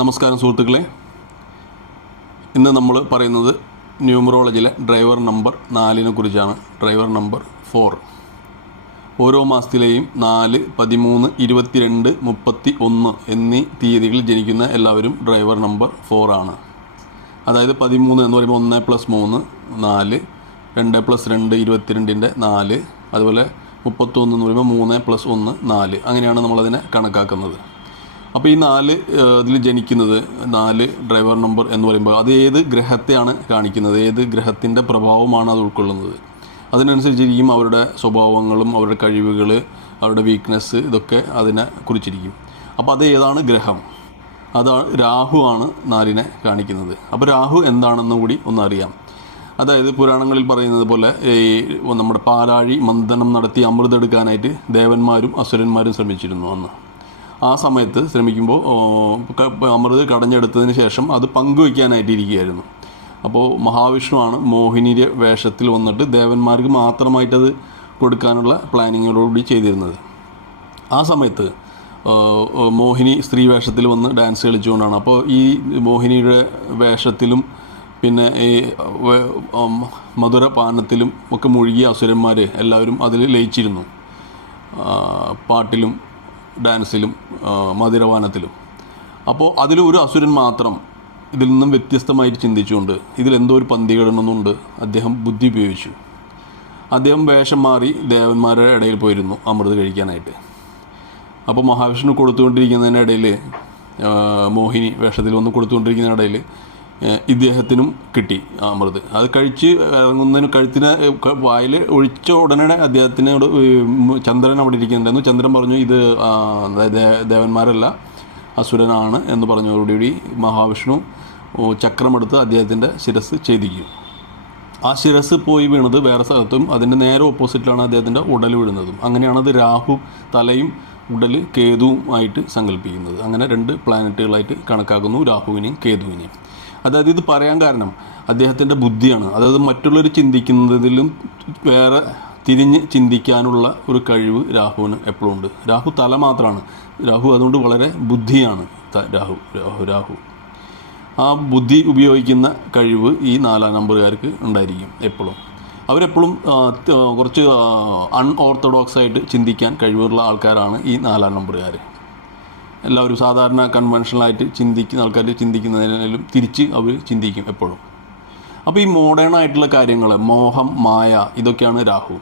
നമസ്കാരം സുഹൃത്തുക്കളെ, ഇന്ന് നമ്മൾ പറയുന്നത് ന്യൂമറോളജിയിലെ ഡ്രൈവർ നമ്പർ 4 കുറിച്ചാണ്. ഡ്രൈവർ നമ്പർ 4 ഓരോ മാസത്തിലെയും 4, 13, 22, 31 എന്നീ തീയതികളിൽ ജനിക്കുന്ന എല്ലാവരും ഡ്രൈവർ നമ്പർ 4 ആണ്. അതായത് 13 എന്ന് പറയുമ്പോൾ 1 + 3 4, 2 + 2 22-ൻ്റെ 4, അതുപോലെ 31 എന്ന് പറയുമ്പോൾ 3 + 1 4, അങ്ങനെയാണ് നമ്മളതിനെ കണക്കാക്കുന്നത്. അപ്പോൾ ഈ 4 ഇതിൽ ജനിക്കുന്നത് 4 ഡ്രൈവർ നമ്പർ എന്ന് പറയുമ്പോൾ അത് ഏത് ഗ്രഹത്തെയാണ് കാണിക്കുന്നത്, ഏത് ഗ്രഹത്തിൻ്റെ പ്രഭാവമാണ് അത് ഉൾക്കൊള്ളുന്നത്, അതിനനുസരിച്ചിരിക്കും അവരുടെ സ്വഭാവങ്ങളും അവരുടെ കഴിവുകൾ, അവരുടെ വീക്ക്നെസ്, ഇതൊക്കെ അതിനെ കുറിച്ചിരിക്കും. അപ്പോൾ അത് ഏതാണ് ഗ്രഹം? അതാണ് രാഹു ആണ് 4-നെ കാണിക്കുന്നത്. അപ്പോൾ രാഹു എന്താണെന്ന് കൂടി ഒന്നറിയാം. അതായത് പുരാണങ്ങളിൽ പറയുന്നത് പോലെ ഈ നമ്മുടെ പാലാഴി മന്ഥനം നടത്തി അമൃതെടുക്കാനായിട്ട് ദേവന്മാരും അസുരന്മാരും ശ്രമിച്ചിരുന്നു അന്ന്. ആ സമയത്ത് ശ്രമിക്കുമ്പോൾ അമൃത് കടഞ്ഞെടുത്തതിന് ശേഷം അത് പങ്കുവയ്ക്കാനായിട്ടിരിക്കുകയായിരുന്നു. അപ്പോൾ മഹാവിഷ്ണുവാണ് മോഹിനിയുടെ വേഷത്തിൽ വന്നിട്ട് ദേവന്മാർക്ക് മാത്രമായിട്ടത് കൊടുക്കാനുള്ള പ്ലാനിങ്ങോടുകൂടി ചെയ്തിരുന്നത്. ആ സമയത്ത് മോഹിനി സ്ത്രീ വേഷത്തിൽ വന്ന് ഡാൻസ് കളിച്ചുകൊണ്ടാണ്. അപ്പോൾ ഈ മോഹിനിയുടെ വേഷത്തിലും പിന്നെ ഈ മധുരപാനത്തിലും ഒക്കെ മുഴുകിയ അസുരന്മാർ എല്ലാവരും അതിൽ ലയിച്ചിരുന്നു. പാട്ടിലും ഡാൻസിലും മധുരപാനത്തിലും. അപ്പോൾ അതിലൊരു അസുരൻ മാത്രം ഇതിൽ നിന്നും വ്യത്യസ്തമായിട്ട് ചിന്തിച്ചുകൊണ്ട് ഇതിലെന്തോ ഒരു പന്തികേടുന്നുണ്ട് അദ്ദേഹം ബുദ്ധി ഉപയോഗിച്ചു. അദ്ദേഹം വേഷം മാറി ദേവന്മാരുടെ ഇടയിൽ പോയിരുന്നു അമൃത് കഴിക്കാനായിട്ട്. അപ്പോൾ മഹാവിഷ്ണു കൊടുത്തുകൊണ്ടിരിക്കുന്നതിനിടയിൽ, മോഹിനി വേഷത്തിൽ വന്ന് കൊടുത്തുകൊണ്ടിരിക്കുന്നതിനിടയിൽ ഇദ്ദേഹത്തിനും കിട്ടി അമൃത്. അത് കഴിച്ച് ഇറങ്ങുന്നതിന് കഴുത്തിന് വായിൽ ഒഴിച്ച ഉടനെ അദ്ദേഹത്തിനോട് ചന്ദ്രൻ അവിടെ ഇരിക്കുന്നുണ്ടായിരുന്നു. ചന്ദ്രൻ പറഞ്ഞു, ഇത് ദേവന്മാരല്ല, അസുരനാണ് എന്ന് പറഞ്ഞതോടുകൂടി മഹാവിഷ്ണു ചക്രമെടുത്ത് അദ്ദേഹത്തിൻ്റെ ശിരസ് ഛേദിക്കും. ആ ശിരസ് പോയി വീണത് വേറെ സ്ഥലത്തും അതിൻ്റെ നേരെ ഓപ്പോസിറ്റിലാണ് അദ്ദേഹത്തിൻ്റെ ഉടൽ വീഴുന്നതും. അങ്ങനെയാണത് രാഹു തലയും ഉടൽ കേതുവുമായിട്ട് സങ്കല്പിക്കുന്നത്. അങ്ങനെ 2 പ്ലാനറ്റുകളായിട്ട് കണക്കാക്കുന്നു, രാഹുവിനെയും കേതുവിനെയും. അതായത് ഇത് പറയാൻ കാരണം അദ്ദേഹത്തിൻ്റെ ബുദ്ധിയാണ്. അതായത് മറ്റുള്ളവർ ചിന്തിക്കുന്നതിലും വേറെ തിരിഞ്ഞ് ചിന്തിക്കാനുള്ള ഒരു കഴിവ് രാഹുവിന് എപ്പോഴും ഉണ്ട്. രാഹു തല മാത്രമാണ്, രാഹു അതുകൊണ്ട് വളരെ ബുദ്ധിയാണ് രാഹു. ആ ബുദ്ധി ഉപയോഗിക്കുന്ന കഴിവ് ഈ 4 നമ്പറുകാർക്ക് ഉണ്ടായിരിക്കും എപ്പോഴും. അവരെപ്പോഴും കുറച്ച് അൺഓർത്തഡോക്സ് ആയിട്ട് ചിന്തിക്കാൻ കഴിവുള്ള ആൾക്കാരാണ് ഈ 4 നമ്പറുകാർ. എല്ലാവരും സാധാരണ കൺവെൻഷണലായിട്ട് ചിന്തിക്കുന്ന ആൾക്കാർ ചിന്തിക്കുന്നതിനാലും തിരിച്ച് അവർ ചിന്തിക്കും എപ്പോഴും. അപ്പോൾ ഈ മോഡേൺ ആയിട്ടുള്ള കാര്യങ്ങൾ, മോഹം, മായ, ഇതൊക്കെയാണ് രാഹു.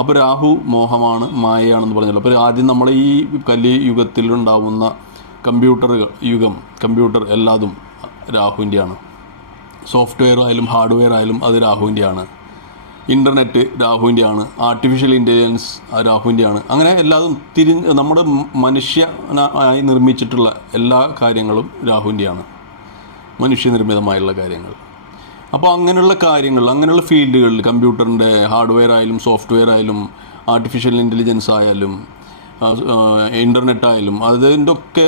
അപ്പോൾ രാഹു മോഹമാണ്, മായയാണെന്ന് പറഞ്ഞല്ലോ. അപ്പോൾ ആദ്യം നമ്മൾ ഈ കലിയുഗത്തിലുണ്ടാവുന്ന കമ്പ്യൂട്ടർ എല്ലാതും രാഹുവിൻ്റെയാണ്. സോഫ്റ്റ്വെയർ ആയാലും ഹാർഡ്വെയർ ആയാലും അത് രാഹുവിൻ്റെയാണ്. ഇൻ്റർനെറ്റ് രാഹുവിൻ്റെയാണ്. ആർട്ടിഫിഷ്യൽ ഇൻ്റലിജൻസ് രാഹുവിൻ്റെയാണ്. അങ്ങനെ എല്ലാതും നമ്മുടെ മനുഷ്യനായി നിർമ്മിച്ചിട്ടുള്ള എല്ലാ കാര്യങ്ങളും രാഹുവിൻ്റെയാണ്, മനുഷ്യനിർമ്മിതമായുള്ള കാര്യങ്ങൾ. അപ്പോൾ അങ്ങനെയുള്ള കാര്യങ്ങൾ, അങ്ങനെയുള്ള ഫീൽഡുകളിൽ കമ്പ്യൂട്ടറിൻ്റെ ഹാർഡ്വെയർ ആയാലും സോഫ്റ്റ്വെയർ ആയാലും ആർട്ടിഫിഷ്യൽ ഇൻ്റലിജൻസ് ആയാലും ഇൻ്റർനെറ്റ് ആയാലും അതിൻ്റെ ഒക്കെ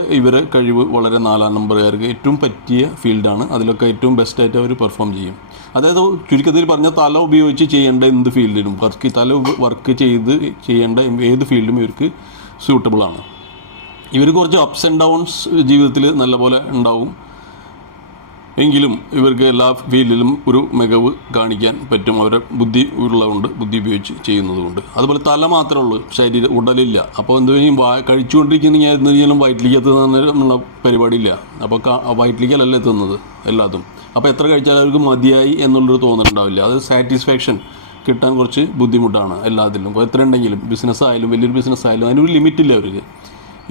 കഴിവ് വളരെ 4 നമ്പറുകാർക്ക് ഏറ്റവും പറ്റിയ ഫീൽഡാണ്. അതിലൊക്കെ ഏറ്റവും ബെസ്റ്റായിട്ട് അവർ പെർഫോം ചെയ്യും. അതായത് ചുരുക്കത്തിൽ പറഞ്ഞാൽ തല ഉപയോഗിച്ച് ചെയ്യേണ്ട എന്ത് ഫീൽഡിലും വർക്ക് ചെയ്യേണ്ട ഏത് ഫീൽഡും ഇവർക്ക് സ്യൂട്ടബിളാണ്. ഇവർക്ക് കുറച്ച് അപ്സ് ആൻഡ് ഡൗൺസ് ജീവിതത്തിൽ നല്ലപോലെ ഉണ്ടാവും. എങ്കിലും ഇവർക്ക് എല്ലാ ഫീൽഡിലും ഒരു മികവ് കാണിക്കാൻ പറ്റും. അവരുടെ ബുദ്ധി ഉള്ളതുകൊണ്ട്, ബുദ്ധി ഉപയോഗിച്ച് ചെയ്യുന്നതുകൊണ്ട്. അതുപോലെ തല മാത്രമേ ഉള്ളൂ, ഉടലില്ല. അപ്പോൾ എന്ത് ചെയ്യും, കഴിച്ചുകൊണ്ടിരിക്കുന്ന ഞാൻ എന്തെങ്കിലും വയറ്റിലേക്ക് എത്തുന്ന പരിപാടിയില്ല. അപ്പോൾ വയറ്റിലേക്കല്ല എത്തുന്നത് എല്ലാതും. അപ്പോൾ എത്ര കഴിച്ചാലും അവർക്ക് മതിയായി എന്നുള്ളൊരു തോന്നലുണ്ടാവില്ല. അത് സാറ്റിസ്ഫാക്ഷൻ കിട്ടാൻ കുറച്ച് ബുദ്ധിമുട്ടാണ് എല്ലാത്തിലും. എത്ര ഉണ്ടെങ്കിലും, ബിസിനസ്സായാലും വലിയൊരു ബിസിനസ്സായാലും അതിനൊരു ലിമിറ്റില്ല അവർക്ക്.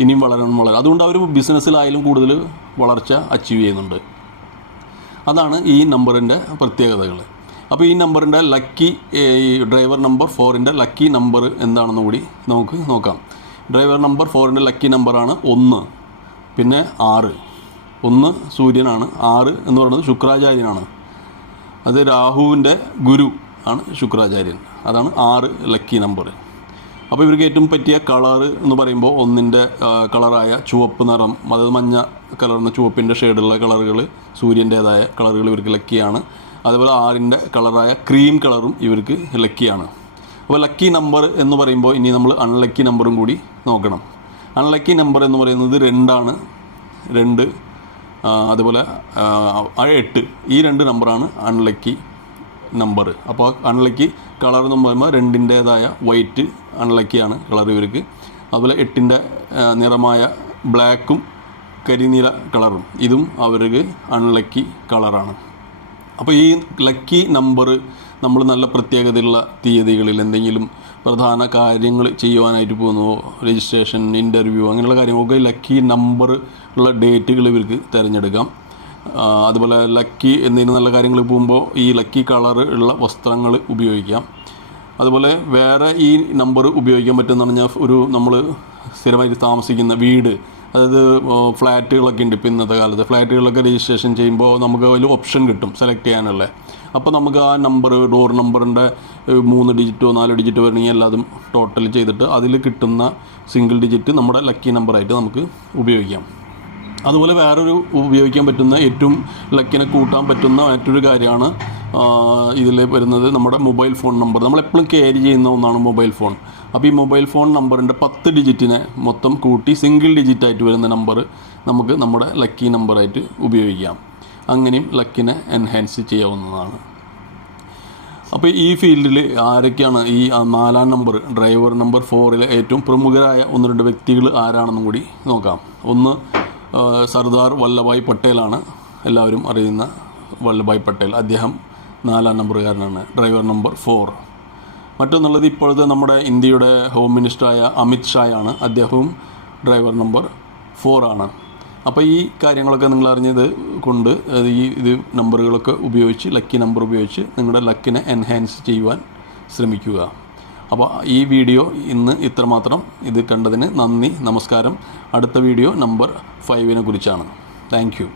ഇനിയും വളരണം. അതുകൊണ്ട് അവർ ബിസിനസ്സിലായാലും കൂടുതൽ വളർച്ച അച്ചീവ് ചെയ്യുന്നുണ്ട്. അതാണ് ഈ നമ്പറിൻ്റെ പ്രത്യേകതകൾ. അപ്പോൾ ഈ നമ്പറിൻ്റെ ലക്കി, ഈ ഡ്രൈവർ നമ്പർ 4-ൻ്റെ ലക്കി നമ്പർ എന്താണെന്ന് കൂടി നമുക്ക് നോക്കാം. ഡ്രൈവർ നമ്പർ 4-ൻ്റെ ലക്കി നമ്പറാണ് 1, പിന്നെ 6. 1 സൂര്യനാണ്, 6 എന്ന് പറയുന്നത് ശുക്രാചാര്യനാണ്. അത് രാഹുവിൻ്റെ ഗുരു ആണ് ശുക്രാചാര്യൻ. അതാണ് 6 ലക്കി നമ്പർ. അപ്പോൾ ഇവർക്ക് ഏറ്റവും പറ്റിയ കളർ എന്ന് പറയുമ്പോൾ 1-ൻ്റെ കളറായ ചുവപ്പ് നിറം, അതായത് മഞ്ഞ കലർന്ന ചുവപ്പിൻ്റെ ഷെയ്ഡുള്ള കളറുകൾ, സൂര്യൻ്റേതായ കളറുകൾ ഇവർക്ക് ലക്കിയാണ്. അതുപോലെ 6-ൻ്റെ കളറായ ക്രീം കളറും ഇവർക്ക് ലക്കിയാണ്. അപ്പോൾ ലക്കി നമ്പർ എന്ന് പറയുമ്പോൾ ഇനി നമ്മൾ അൺലക്കി നമ്പറും കൂടി നോക്കണം. അൺലക്കി നമ്പർ എന്ന് പറയുന്നത് 2 ആണ്. 2 അതുപോലെ 8 ഈ 2 നമ്പറാണ് അൺലക്കി നമ്പർ. അപ്പോൾ അൺലക്കി കളർ എന്ന് പറയുമ്പോൾ 2-ൻ്റേതായ വൈറ്റ് അൺലക്കിയാണ് കളർ ഇവർക്ക്. അതുപോലെ 8-ൻ്റെ നിറമായ ബ്ലാക്കും കരിനീല കളറും ഇതും അവർക്ക് അൺലക്കി കളറാണ്. അപ്പോൾ ഈ ലക്കി നമ്പർ നമ്മൾ നല്ല പ്രത്യേകതയുള്ള തീയതികളിൽ എന്തെങ്കിലും പ്രധാന കാര്യങ്ങൾ ചെയ്യുവാനായിട്ട് പോകുന്നതോ രജിസ്ട്രേഷൻ, ഇൻ്റർവ്യൂ അങ്ങനെയുള്ള കാര്യങ്ങളൊക്കെ ലക്കി നമ്പർ ഉള്ള ഡേറ്റുകൾ ഇവർക്ക് തിരഞ്ഞെടുക്കാം. അതുപോലെ ലക്കി എന്തെങ്കിലും നല്ല കാര്യങ്ങൾ പോകുമ്പോൾ ഈ ലക്കി കളർ ഉള്ള വസ്ത്രങ്ങൾ ഉപയോഗിക്കാം. അതുപോലെ വേറെ ഈ നമ്പർ ഉപയോഗിക്കാൻ പറ്റുമെന്ന് പറഞ്ഞാൽ നമ്മൾ സ്ഥിരമായിട്ട് താമസിക്കുന്ന വീട്, അതായത് ഫ്ലാറ്റുകളൊക്കെ ഉണ്ട്. ഇപ്പോൾ ഇന്നത്തെ കാലത്ത് ഫ്ലാറ്റുകളൊക്കെ രജിസ്ട്രേഷൻ ചെയ്യുമ്പോൾ നമുക്ക് അതിൽ ഓപ്ഷൻ കിട്ടും സെലക്ട് ചെയ്യാനുള്ള. അപ്പോൾ നമുക്ക് ആ നമ്പർ, ഡോർ നമ്പറിൻ്റെ 3 ഡിജിറ്റോ 4 ഡിജിറ്റോ വരണമെങ്കിൽ എല്ലാതും ടോട്ടൽ ചെയ്തിട്ട് അതിൽ കിട്ടുന്ന സിംഗിൾ ഡിജിറ്റ് നമ്മുടെ ലക്കി നമ്പറായിട്ട് നമുക്ക് ഉപയോഗിക്കാം. അതുപോലെ വേറൊരു ഉപയോഗിക്കാൻ പറ്റുന്ന ഏറ്റവും ലക്കിനെ കൂട്ടാൻ പറ്റുന്ന മറ്റൊരു കാര്യമാണ് ഇതിൽ വരുന്നത് നമ്മുടെ മൊബൈൽ ഫോൺ നമ്പർ. നമ്മളെപ്പോഴും ക്യാരി ചെയ്യുന്ന ഒന്നാണ് മൊബൈൽ ഫോൺ. അപ്പോൾ ഈ മൊബൈൽ ഫോൺ നമ്പറിൻ്റെ 10 ഡിജിറ്റിനെ മൊത്തം കൂട്ടി സിംഗിൾ ഡിജിറ്റായിട്ട് വരുന്ന നമ്പർ നമുക്ക് നമ്മുടെ ലക്കി നമ്പറായിട്ട് ഉപയോഗിക്കാം. അങ്ങനെയും ലക്കിനെ എൻഹാൻസ് ചെയ്യാവുന്നതാണ്. അപ്പോൾ ഈ ഫീൽഡിൽ ആരൊക്കെയാണ് ഈ 4-ാം നമ്പർ ഡ്രൈവർ നമ്പർ 4-ലെ ഏറ്റവും പ്രമുഖരായ 1-2 വ്യക്തികൾ ആരാണെന്നും കൂടി നോക്കാം. ഒന്ന് സർദാർ വല്ലഭായ് പട്ടേലാണ്, എല്ലാവരും അറിയുന്ന വല്ലഭായ് പട്ടേൽ. അദ്ദേഹം 4-ാം നമ്പറുകാരനാണ്, ഡ്രൈവർ നമ്പർ 4. മറ്റൊന്നുള്ളത് ഇപ്പോഴത്തെ നമ്മുടെ ഇന്ത്യയുടെ ഹോം മിനിസ്റ്ററായ അമിത് ഷായാണ്, അദ്ദേഹവും ഡ്രൈവർ നമ്പർ 4 ആണ്. അപ്പോൾ ഈ കാര്യങ്ങളൊക്കെ നിങ്ങൾ അറിഞ്ഞത് കൊണ്ട് ഇത് നമ്പറുകളൊക്കെ ഉപയോഗിച്ച് ലക്കി നമ്പർ ഉപയോഗിച്ച് നിങ്ങളുടെ ലക്കിനെ എൻഹാൻസ് ചെയ്യുവാൻ ശ്രമിക്കുക. അപ്പോൾ ഈ വീഡിയോ ഇന്ന് ഇത്രമാത്രം. ഇത് കണ്ടതിന് നന്ദി, നമസ്കാരം. അടുത്ത വീഡിയോ നമ്പർ 5-നെ കുറിച്ചാണ്. Thank you.